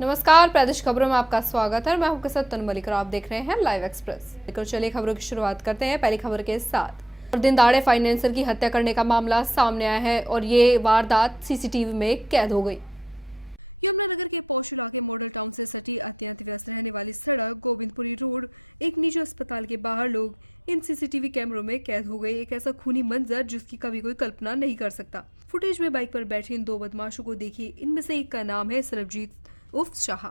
नमस्कार, प्रादेशिक खबरों में आपका स्वागत है। मैं हूं के साथ तनु मलिक और आप देख रहे हैं लाइव एक्सप्रेस। लेकर चलिए खबरों की शुरुआत करते हैं पहली खबर के साथ। और दिन दहाड़े फाइनेंसर की हत्या करने का मामला सामने आया है और ये वारदात सीसीटीवी में कैद हो गई। यमुनानगर के पौष इलाके मॉडल टाउन से सटी अत्यंत व्यस्त रहने वाली सड़क गोविंदपुरी रोड एक निजी अस्पताल के बाहर लोग इन सीसीटीवी कैमरों में कैद हो गए। एक ऐसा खूनी मंजर जिसकी कभी कोई कल्पना नहीं कर सकता। फुटेज में बाइक पर बैठे इन दो बदमाशों को देखिए। इनमें से एक का नाम है सरबजीत उर्फ शाह।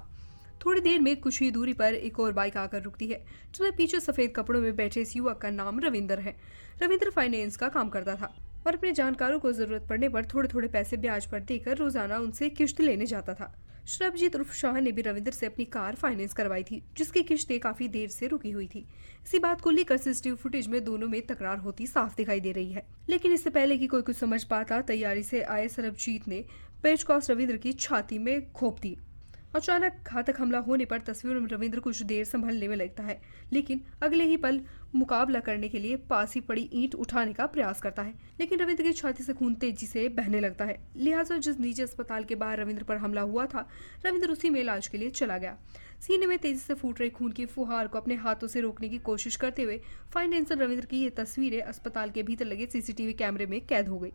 थोड़ी देर में कुछ ही दूरी पर एक और बाइक आकर रुकती है, जिसमें पीछे सफेद कपड़ों में बैठे इस युवक का नाम रविंदर है। रविंदर फाइनेंस का काम करता था और अपने जानकारों को जरूरत पड़ने पर थोड़े थोड़े पैसे ब्याज पर देकर रोजाना उनसे किश्त लेने जाता था। सरबजीत उर्फ शाह ने भी रविंदर से अपनी कार फाइनेंस करवाई थी, जिसकी किश्तें काफी देर से रुकी हुई थी। इसी बात को लेकर सीसीटीवी फुटेज में दोनों में तकरार होती साफ दिखाई दे रही है। लेकिन इससे पहले कि कोई कुछ समझ पाता, तैयारी से आए सरबजीत ने पेचकस रविंद्र की छाती में घोंप दी। अचानक घातक हमला होने पर तस्वीरों में रविंद्र कुछ देर संभलने में लगता है, लेकिन अगले ही पल मुकाबला करने के लिए पास ही पड़ी ईंट उठाने का प्रयास करता है। लेकिन रविंद्र की छाती से खून तेजी से बहने लगता है। लिहाजा जिस निजी अस्पताल के बाहर रविंद्र पर हमला हुआ था, रविंद्र उसी में इलाज के लिए चला गया। सीने में तेजी से फूट रही खून की फुहार को अपने हाथों से रोकने की कोशिश करते हुए फाइनेंसर रविंद्र की ये तस्वीरें अस्पताल के भीतर लगे सीसीटीवी कैमरे में कैद हो गई।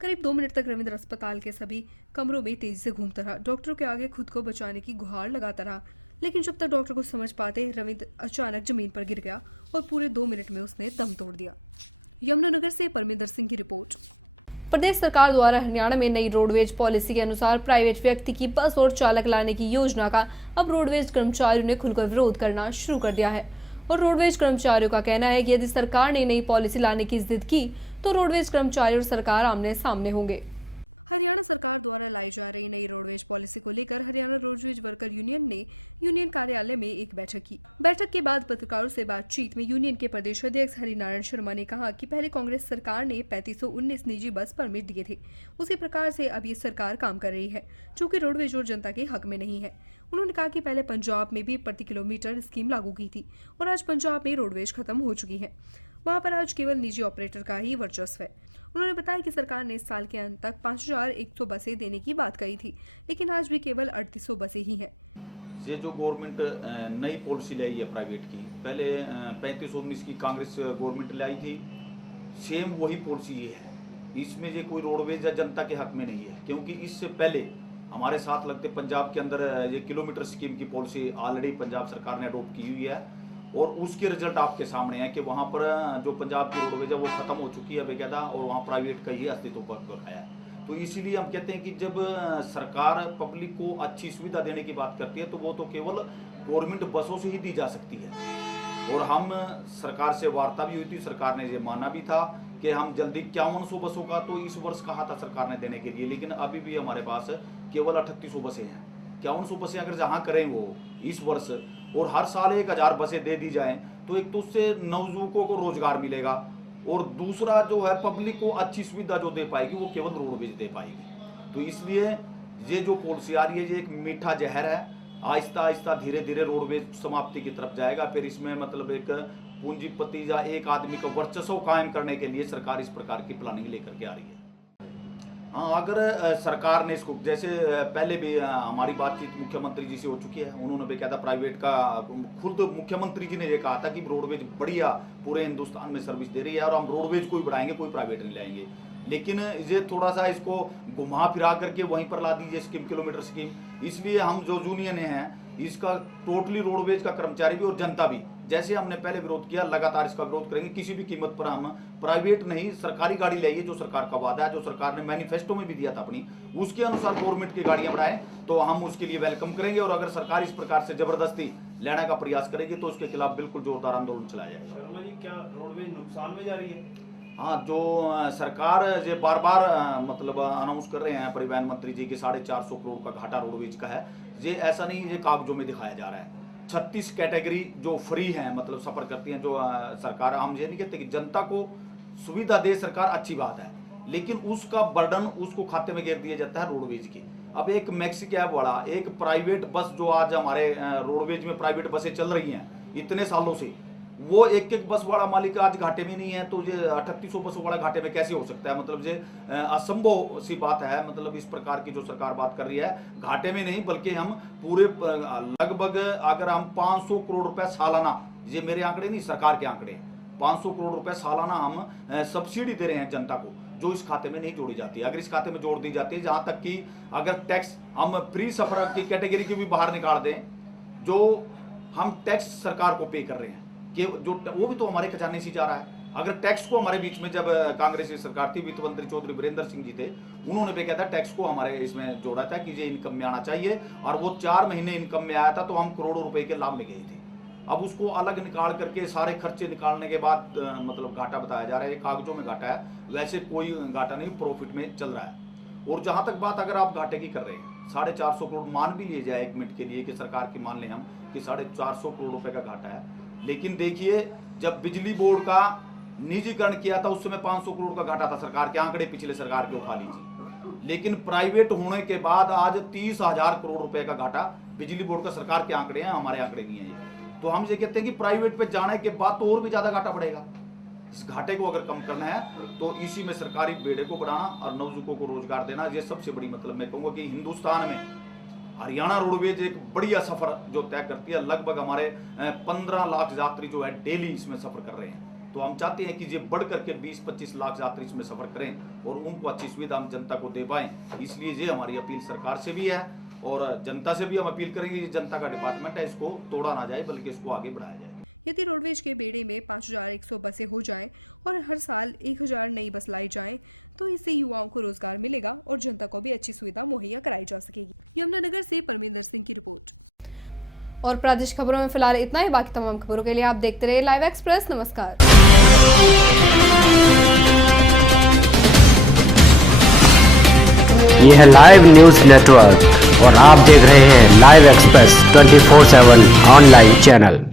करीब 2 मिनट तक रविंद्र अस्पताल के सभी कमरों में तेजी से घूमता रहा। डॉक्टरों के आगे खुद को बचाने की गुहार लगाता रहा, लेकिन जब तक डॉक्टर को समझ पाते, रविंद्र अचानक जमीन पर गिर गया और पूरे 2 मिनट में उसने दम तोड़ दिया। यमुनानगर से परमिंदर सिंह की रिपोर्ट। प्रदेश सरकार द्वारा हरियाणा में नई रोडवेज पॉलिसी के अनुसार प्राइवेट व्यक्ति की बस और चालक लाने की योजना का अब रोडवेज कर्मचारियों ने खुलकर विरोध करना शुरू कर दिया है। और रोडवेज कर्मचारियों का कहना है कि यदि सरकार ने नई पॉलिसी लाने की जिद की तो रोडवेज कर्मचारी और सरकार आमने सामने होंगे। हरियाणा सरकार द्वारा लाई जा रही नई रोडवेज पॉलिसी को लेकर हरियाणा रोडवेज वर्कर यूनियन ने यूनियन कार्यालय में एक बैठक की। बैठक के बाद पत्रकारों से बातचीत में यूनियन के प्रदेश अध्यक्ष हरिनारायण शर्मा ने कहा कि पहले कांग्रेस सरकार ने 3519 निजी बस परमिट दिए थे, उसी प्रकार से अब ये सरकार काम कर रही है, जो कि रोडवेज और जनता के हक में नहीं है। उन्होंने कहा कि पहले पंजाब में भी प्रति किलोमीटर स्कीम लागू की थी और आज पंजाब में रोडवेज खत्म हो चुकी है। वहां पर आज केवल निजी ऑपरेटर का ही वर्चस्व है। उन्होंने बताया कि सरकार ने इस साल के अंत तक 5100 बसें देने की बात कही थी, लेकिन आज भी केवल 3800 बसें ही हैं। ये जो गवर्नमेंट नई पॉलिसी लाई है प्राइवेट की, पहले 3519 की कांग्रेस गवर्नमेंट लाई थी, सेम वही पॉलिसी ये है। इसमें ये कोई रोडवेज या जनता के हक में नहीं है, क्योंकि इससे पहले हमारे साथ लगते पंजाब के अंदर ये किलोमीटर स्कीम की पॉलिसी ऑलरेडी पंजाब सरकार ने अडोप्ट की हुई है और उसके रिजल्ट आपके सामने है कि वहाँ पर जो पंजाब की रोडवेज है वो खत्म हो चुकी है बेकायदा और वहाँ प्राइवेट का ही अस्तित्व बरकरार है। तो इसीलिए हम कहते हैं कि जब सरकार पब्लिक को अच्छी सुविधा देने की बात करती है तो वो तो केवल गवर्नमेंट बसों से ही दी जा सकती है। और हम सरकार से वार्ता भी हुई थी, सरकार ने ये माना भी था कि हम जल्दी 5100 बसों का तो इस वर्ष कहा था सरकार ने देने के लिए, लेकिन अभी भी हमारे पास केवल 3800 बसें हैं। 5100 बसें अगर जहाँ करें वो इस वर्ष और हर साल 1000 बसें दे दी जाएं तो एक तो उससे नवयुवकों को रोजगार मिलेगा और दूसरा जो है पब्लिक को अच्छी सुविधा जो दे पाएगी वो केवल रोडवेज दे पाएगी। तो इसलिए ये जो पॉलिसी आ रही है ये एक मीठा जहर है। आहिस्ता आहिस्ता धीरे धीरे रोडवेज समाप्ति की तरफ जाएगा। फिर इसमें मतलब एक पूंजीपति या एक आदमी का वर्चस्व कायम करने के लिए सरकार इस प्रकार की प्लानिंग लेकर के आ रही है। हाँ, अगर सरकार ने इसको जैसे पहले भी हमारी बातचीत मुख्यमंत्री जी से हो चुकी है, उन्होंने भी कहा था प्राइवेट का, खुद मुख्यमंत्री जी ने ये कहा था कि रोडवेज बढ़िया पूरे हिंदुस्तान में सर्विस दे रही है और हम रोडवेज को ही बढ़ाएंगे, कोई प्राइवेट नहीं लाएंगे। लेकिन ये थोड़ा सा इसको घुमा फिरा करके वहीं पर ला दीजिए स्कीम, किलोमीटर स्कीम। इसलिए हम जो यूनियन हैं इसका टोटली रोडवेज का कर्मचारी भी और जनता भी, जैसे हमने पहले विरोध किया, लगातार इसका विरोध करेंगे। किसी भी कीमत पर हम प्राइवेट नहीं सरकारी गाड़ी लाइए, जो सरकार का वादा है, जो सरकार ने मैनिफेस्टो में भी दिया था अपनी, उसके अनुसार गवर्नमेंट की गाड़ियां बढ़ाएं तो हम उसके लिए वेलकम करेंगे। और अगर सरकार इस प्रकार से जबरदस्ती लेने का प्रयास करेगी तो उसके खिलाफ बिल्कुल जोरदार आंदोलन चलाया जाएगा। शर्मा जी, क्या रोडवेज नुकसान में जा रही है? हाँ, जो सरकार ये बार बार मतलब अनाउंस कर रहे हैं परिवहन मंत्री जी के 450 करोड़ का घाटा रोडवेज का है, ये ऐसा नहीं ये कागजों में दिखाया जा रहा है। 36 कैटेगरी जो फ्री हैं, मतलब सफर करती हैं जो सरकार, हम ये नहीं कहते कि जनता को सुविधा दे सरकार, अच्छी बात है, लेकिन उसका बर्डन उसको खाते में घेर दिया जाता है रोडवेज की। अब एक मैक्सी कैब वाला, एक प्राइवेट बस जो आज हमारे रोडवेज में प्राइवेट बसें चल रही हैं इतने सालों से, वो एक बस वाला मालिक आज घाटे में नहीं है, तो ये 3800 बस वाला घाटे में कैसे हो सकता है? मतलब ये असंभव सी बात है। मतलब इस प्रकार की जो सरकार बात कर रही है, घाटे में नहीं बल्कि हम पूरे लगभग अगर हम 500 करोड़ रुपए सालाना, ये मेरे आंकड़े नहीं सरकार के आंकड़े, 500 करोड़ रुपए सालाना हम सब्सिडी दे रहे हैं जनता को, जो इस खाते में नहीं जोड़ी जाती है। अगर इस खाते में जोड़ दी जाती है, जहां तक कि अगर टैक्स हम फ्री सफर की कैटेगरी की भी बाहर निकाल दें, जो हम टैक्स सरकार को पे कर रहे हैं कि जो वो भी तो हमारे खजाने से जा रहा है। अगर टैक्स को हमारे बीच में जब कांग्रेस की सरकार थी, वित्त मंत्री चौधरी वीरेंद्र सिंह जी थे, उन्होंने बेकायदा टैक्स को हमारे इसमें जोड़ा था कि ये इनकम में आना चाहिए, और वो 4 महीने इनकम में आया था तो हम करोड़ों रुपए के लाभ में गए थे। अब उसको अलग निकाल करके सारे खर्चे निकालने के बाद मतलब घाटा बताया जा रहा है। ये कागजों में घाटा है, वैसे कोई घाटा नहीं, प्रॉफिट में चल रहा है। और जहां तक बात अगर आप घाटे की कर रहे हैं, 450 करोड़ मान भी लिए जाए एक मिनट के लिए कि सरकार की मान लें हम कि 450 करोड़ रुपए का घाटा है, लेकिन देखिए जब बिजली बोर्ड का निजीकरण किया था उस समय 500 करोड़ का घाटा था। सरकार के आंकड़े पिछले सरकार के उठा लीजिए, लेकिन प्राइवेट होने के बाद आज 30,000 करोड़ रुपए का घाटा बिजली बोर्ड का, सरकार के आंकड़े हैं, हमारे आंकड़े नहीं है ये। तो हम ये कहते हैं कि प्राइवेट पे जाने के बाद तो और भी ज्यादा घाटा बढ़ेगा। इस घाटे को अगर कम करना है तो इसी में सरकारी बेड़े को बढ़ाना और नवयुवकों को रोजगार देना, ये सबसे बड़ी मतलब मैं कहूंगा कि हिंदुस्तान में हरियाणा रोडवेज एक बढ़िया सफर जो तय करती है। लगभग हमारे 15 लाख यात्री जो है डेली इसमें सफर कर रहे हैं। तो हम चाहते हैं कि ये बढ़ करके 20-25 लाख यात्री इसमें सफर करें और उनको अच्छी सुविधा हम जनता को दे पाएं। इसलिए ये हमारी अपील सरकार से भी है और जनता से भी हम अपील करेंगे कि जनता का डिपार्टमेंट है, इसको तोड़ा ना जाए बल्कि इसको आगे बढ़ाया जाए। यदि रोडवेज के बेड़े में 5100 बसें हो जाएं और हर साल 1000 नई बस लाई जाएं, तो इससे युवाओं को रोजगार मिलेगा और जनता को भी अच्छी सुविधा मुहैया कराई जा सकेगी। यमुनानगर से परमिंदर सिंह की रिपोर्ट। और प्रादेशिक खबरों में फिलहाल इतना ही। बाकी तमाम खबरों के लिए आप देखते रहिए लाइव एक्सप्रेस। नमस्कार। ये है लाइव न्यूज नेटवर्क और आप देख रहे हैं लाइव एक्सप्रेस 24/7 ऑनलाइन चैनल।